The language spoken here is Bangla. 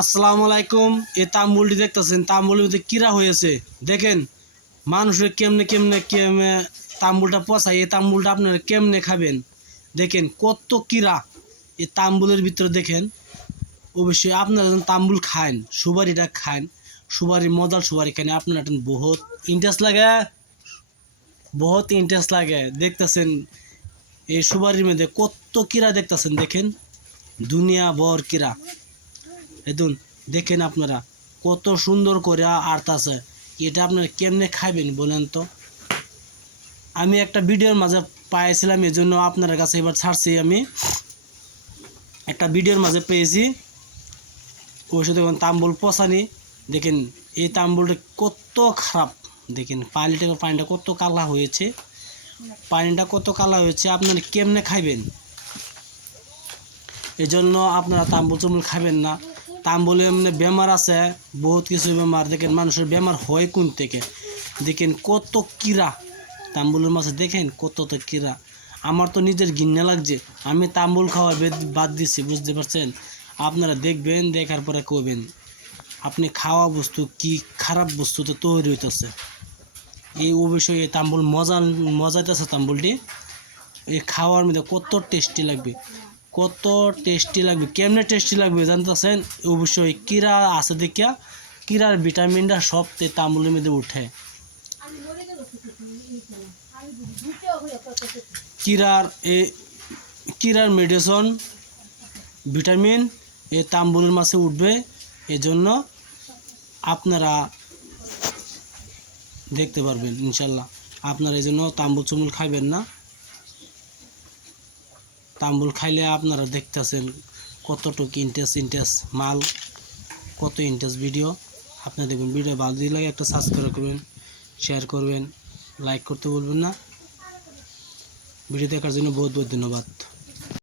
আসসালামু আলাইকুম। এই তাম্বুলটি দেখতেছেন, তাম্বুলের মধ্যে কিরা হয়েছে দেখেন। মানুষের কেমনে কেমনে কেমনে তাম্বুলটা পচায়, এই তাম্বুলটা আপনারা কেমনে খাবেন দেখেন, কত কিরা এই তাম্বুলের ভিতরে দেখেন। অবশ্যই আপনারা যখন তাম্বুল খান, সুপারিটা খান, সুপারি মজার সুপারি খান, আপনার একটা বহুত ইন্টারেস্ট লাগে, বহুত ইন্টারেস্ট লাগে। দেখতেছেন এই সুপারির মধ্যে কত কিরা দেখতেছেন, দেখেন দুনিয়া ভর কিরা। দেখুন, দেখেন আপনারা কত সুন্দর করে আর্তাছে। এটা আপনারা কেমনে খাবেন বলেন তো? আমি একটা ভিডিওর মাঝে পাইছিলাম, এই জন্য আপনার কাছে এবার ছাড়ছি। আমি একটা ভিডিওর মাঝে পেয়েছি, ওই সাথে তাম্বুল পচানি। দেখেন এই তাম্বুলটা কত খারাপ, দেখেন পানিটা কত কালা হয়েছে, পানিটা কত কালা হয়েছে। আপনারা কেমনে খাইবেন? এই জন্য আপনারা তাম্বুল চুম্বুল খাবেন না। তাম্বুলে এমনি বেমার আছে, বহুত কিছু বেমার। দেখেন মানুষের বেমার হয় কোন থেকে, দেখেন কত কিরা তাম্বুলের মাঝে, দেখেন কত তো কিরা। আমার তো নিজের ঘিন্না লাগছে, আমি তাম্বুল খাওয়া বাদ দিচ্ছি, বুঝতে পারছেন? আপনারা দেখবেন, দেখার পরে কবেন আপনি খাওয়া বস্তু কি খারাপ বস্তু তো তৈরি হইতেছে। এই অবশ্যই এই তাম্বুল মজাইতেছে তাম্বুলটি। এই খাওয়ার মধ্যে কত টেস্টি লাগবে, কত টেস্টি লাগবে, কেমনে টেস্টি লাগবে জানতেছেন? অবশ্যই কিরা আছে দেখিয়া, কিরার ভিটামিনটা সব তাম্বুলের মধ্যে উঠে। কিরার মেডিসিন ভিটামিন এই তাম্বুলের মাঝে উঠবে। এজন্য আপনারা দেখতে পারবেন ইনশাল্লাহ। আপনারা এই জন্য তাম্বুল চুমুল খাইবেন না। তাম্বুল খাইলে আপনারা দেখতেছেন কতটুকু ইন্টারেস্ট মাল, কত ইন্টারেস্ট ভিডিও। আপনারা দেখবেন, ভিডিও ভালো দিলে একটা সাবস্ক্রাইব করবেন, শেয়ার করবেন, লাইক করতে বলবেন না। ভিডিও দেখার জন্য বহুত বহুত ধন্যবাদ।